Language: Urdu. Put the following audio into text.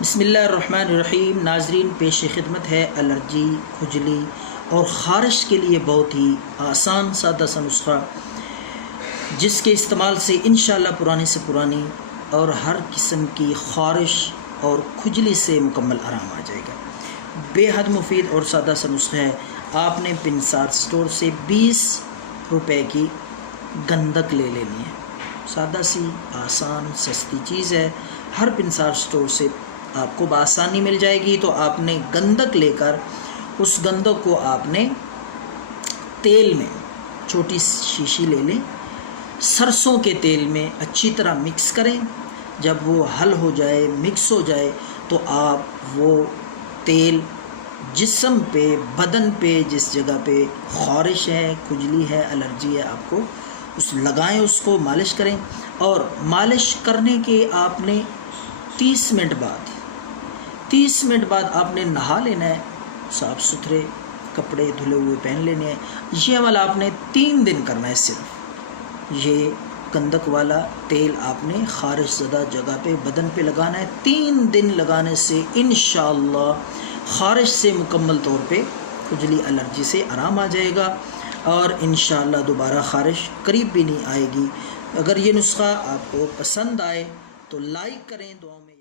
بسم اللہ الرحمن الرحیم۔ ناظرین، پیش خدمت ہے الرجی، کھجلی اور خارش کے لیے بہت ہی آسان سادہ سا نسخہ، جس کے استعمال سے انشاءاللہ پرانی سے پرانی اور ہر قسم کی خارش اور کھجلی سے مکمل آرام آ جائے گا۔ بے حد مفید اور سادہ سا نسخہ ہے۔ آپ نے پنسار سٹور سے 20 روپے کی گندک لے لینی ہے۔ سادہ سی آسان سستی چیز ہے، ہر پنسار سٹور سے آپ کو بآسانی مل جائے گی۔ تو آپ نے گندک لے کر اس گندک کو آپ نے تیل میں چھوٹی شیشی لے لیں، سرسوں کے تیل میں اچھی طرح مکس کریں۔ جب وہ حل ہو جائے، مکس ہو جائے، تو آپ وہ تیل جسم پہ، بدن پہ، جس جگہ پہ خارش ہے، کھجلی ہے، الرجی ہے، آپ کو لگائیں، اس کو مالش کریں۔ اور مالش کرنے کے آپ نے 30 منٹ بعد آپ نے نہا لینا ہے، صاف ستھرے کپڑے دھلے ہوئے پہن لینے ہیں۔ یہ والا آپ نے 3 دن کرنا ہے۔ صرف یہ گندک والا تیل آپ نے خارش زدہ جگہ پہ، بدن پہ لگانا ہے۔ 3 دن لگانے سے انشاءاللہ خارش سے مکمل طور پہ، کھجلی الرجی سے آرام آ جائے گا، اور انشاءاللہ دوبارہ خارش قریب بھی نہیں آئے گی۔ اگر یہ نسخہ آپ کو پسند آئے تو لائک کریں، دعاؤں میں